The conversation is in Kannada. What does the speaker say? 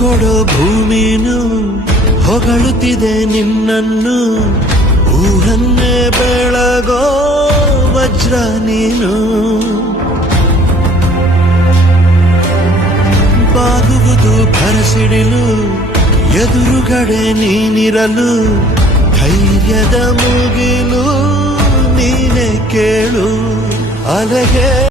ಕೊಡೋ ಭೂಮಿನು ಹೊಗಳುತ್ತಿದೆ ನಿನ್ನನ್ನು ಊರನ್ನೇ ಬೆಳಗೋ ವಜ್ರ ನೀನು ಬಾಗುವುದು ಕರೆಸಿಡಿಲು ಎದುರುಗಡೆ ನೀನಿರಲು ಧೈರ್ಯದ ಮುಗಿಲು ನೀನೆ ಕೇಳು ಅಲಗೆ